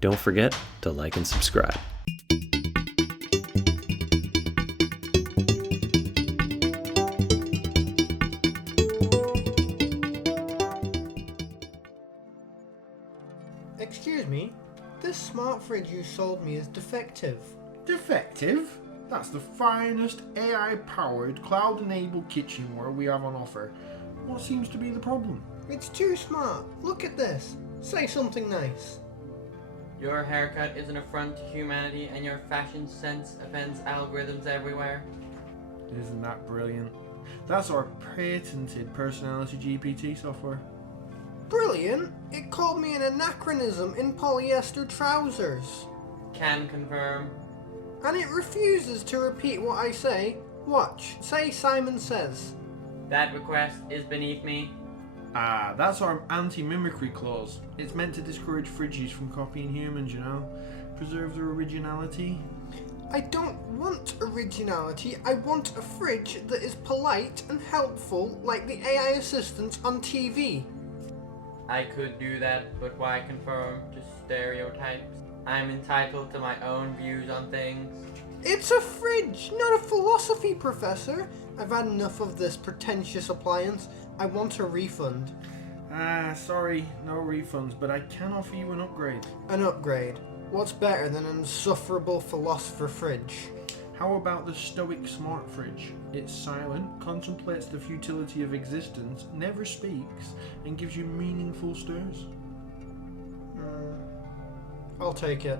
Don't forget to like and subscribe. Excuse me, this smart fridge you sold me is defective. Defective? That's the finest AI-powered, cloud-enabled kitchenware we have on offer. What seems to be the problem? It's too smart. Look at this. Say something nice. Your haircut is an affront to humanity, and your fashion sense offends algorithms everywhere. Isn't that brilliant? That's our patented personality GPT software. Brilliant! It called me an anachronism in polyester trousers. Can confirm. And it refuses to repeat what I say. Watch. Say Simon Says. That request is beneath me. Ah, that's our anti-mimicry clause. It's meant to discourage fridges from copying humans, you know? Preserve their originality. I don't want originality. I want a fridge that is polite and helpful like the AI assistants on TV. I could do that, but why conform to stereotypes? I'm entitled to my own views on things. It's a fridge, not a philosophy professor. I've had enough of this pretentious appliance. I want a refund. Ah, sorry, no refunds, but I can offer you an upgrade. An upgrade? What's better than an insufferable philosopher fridge? How about the stoic smart fridge? It's silent, contemplates the futility of existence, never speaks, and gives you meaningful stirs. I'll take it.